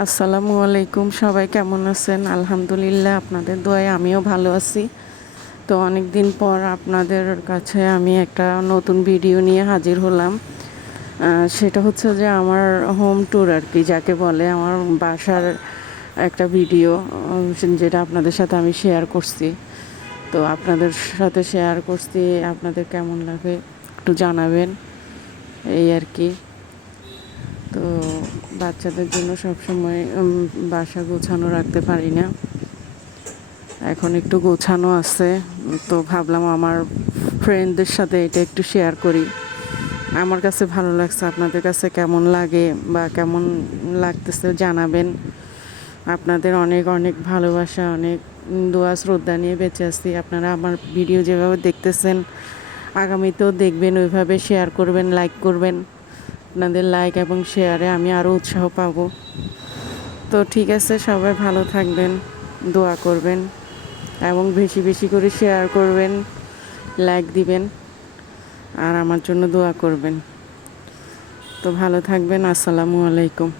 আসসালামু আলাইকুম, সবাই কেমন আছেন? আলহামদুলিল্লাহ, আপনাদের দোয়ায় আমিও ভালো আছি। তো অনেক দিন পর আপনাদের কাছে আমি একটা নতুন ভিডিও নিয়ে হাজির হলাম। সেটা হচ্ছে যে আমার হোম ট্যুর আর কি, যাকে বলে আমার বাসার একটা ভিডিও, যেটা আপনাদের সাথে আমি শেয়ার করছি। তো আপনাদের সাথে শেয়ার করছি, আপনাদের কেমন লাগে একটু জানাবেন, এই আর কি। তো বাচ্চাদের জন্য সবসময় বাসা গোছানো রাখতে পারি না, এখন একটু গোছানো আছে। তো ভাবলাম আমার ফ্রেন্ডদের সাথে এটা একটু শেয়ার করি। আমার কাছে ভালো লাগছে, আপনাদের কাছে কেমন লাগে বা কেমন লাগতেছে জানাবেন। আপনাদের অনেক অনেক ভালোবাসা, অনেক দোয়া শ্রদ্ধা নিয়ে বেঁচে আছি। আপনারা আমার ভিডিও যেভাবে দেখতেছেন আগামীতেও দেখবেন, ওইভাবে শেয়ার করবেন, লাইক করবেন। আপনাদের লাইক এবং শেয়ারে আমি আরও উৎসাহ পাব। তো ঠিক আছে, সবাই ভালো থাকবেন, দোয়া করবেন এবং বেশি বেশি করে শেয়ার করবেন, লাইক দিবেন আর আমার জন্য দোয়া করবেন। তো ভালো থাকবেন। আসসালামু আলাইকুম।